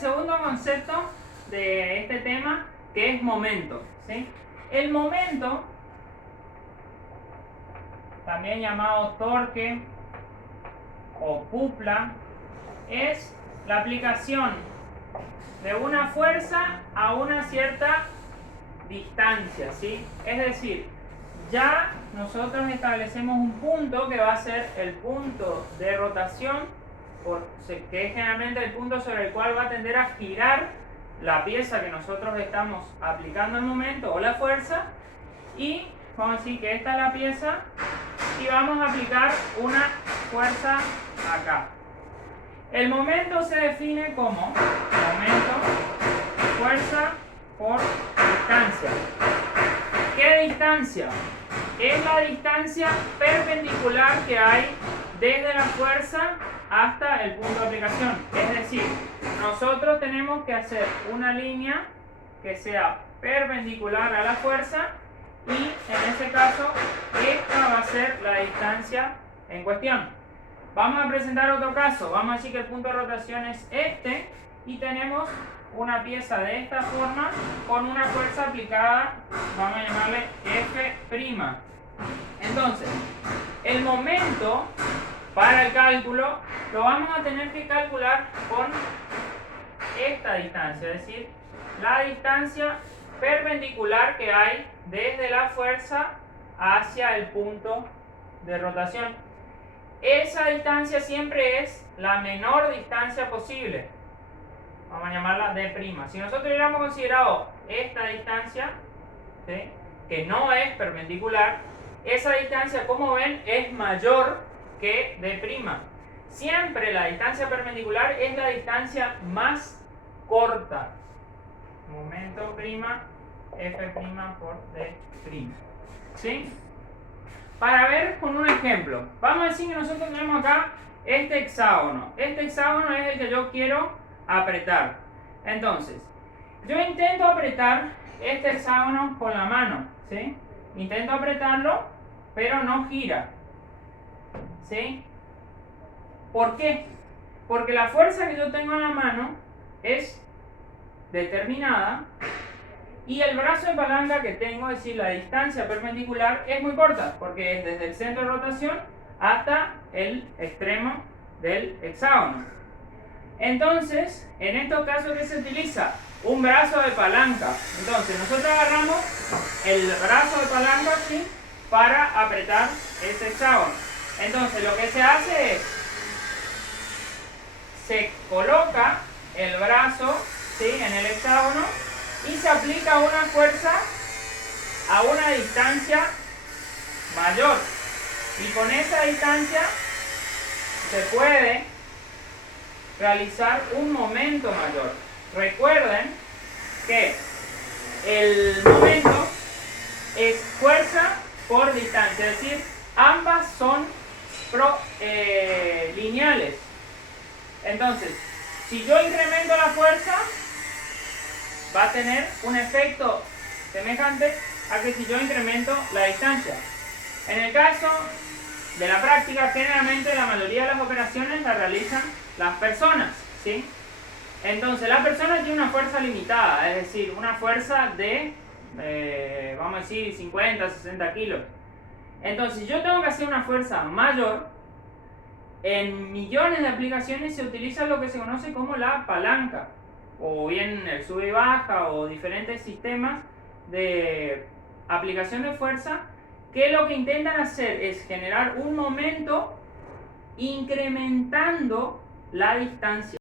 segundo concepto de este tema, que es momento, ¿sí? El momento, también llamado torque o cupla, es la aplicación de una fuerza a una cierta distancia, ¿sí? Es decir, ya nosotros establecemos un punto que va a ser el punto de rotación, que es generalmente el punto sobre el cual va a tender a girar la pieza que nosotros estamos aplicando el momento o la fuerza, y vamos a decir que esta es la pieza y vamos a aplicar una fuerza acá. El momento se define como momento, fuerza por distancia. ¿Qué distancia? Es la distancia perpendicular que hay desde la fuerza hasta el punto de aplicación. Es decir, nosotros tenemos que hacer una línea que sea perpendicular a la fuerza y en ese caso esta va a ser la distancia en cuestión. Vamos a presentar otro caso. Vamos a decir que el punto de rotación es este y tenemos una pieza de esta forma con una fuerza aplicada, vamos a llamarle F'. Entonces, el momento para el cálculo lo vamos a tener que calcular con esta distancia, es decir, la distancia perpendicular que hay desde la fuerza hacia el punto de rotación. Esa distancia siempre es la menor distancia posible. Vamos a llamarla D'. Si nosotros hubiéramos considerado esta distancia, ¿sí?, que no es perpendicular, esa distancia, como ven, es mayor que D'. Siempre la distancia perpendicular es la distancia más corta. Momento prima, F' por D'. ¿Sí? Para ver con un ejemplo, vamos a decir que nosotros tenemos acá este hexágono. Este hexágono es el que yo quiero apretar. Entonces, yo intento apretar este hexágono con la mano, ¿sí? Intento apretarlo, pero no gira, ¿sí? ¿Por qué? Porque la fuerza que yo tengo en la mano es determinada y el brazo de palanca que tengo, es decir, la distancia perpendicular, es muy corta, porque es desde el centro de rotación hasta el extremo del hexágono. Entonces, en estos casos, ¿qué se utiliza? Un brazo de palanca. Entonces, nosotros agarramos el brazo de palanca aquí para apretar ese hexágono. Entonces, lo que se hace es, se coloca el brazo, ¿sí?, en el hexágono y se aplica una fuerza a una distancia mayor. Y con esa distancia se puede realizar un momento mayor. Recuerden que el momento es fuerza por distancia, es decir, ambas son lineales. Entonces, si yo incremento la fuerza, va a tener un efecto semejante a que si yo incremento la distancia. En el caso de la práctica, generalmente la mayoría de las operaciones las realizan las personas, ¿sí? Entonces, la persona tiene una fuerza limitada, es decir, una fuerza de, vamos a decir, 50, 60 kilos. Entonces, si yo tengo que hacer una fuerza mayor, en millones de aplicaciones se utiliza lo que se conoce como la palanca, o bien el sube y baja, o diferentes sistemas de aplicación de fuerza, que lo que intentan hacer es generar un momento incrementando la distancia.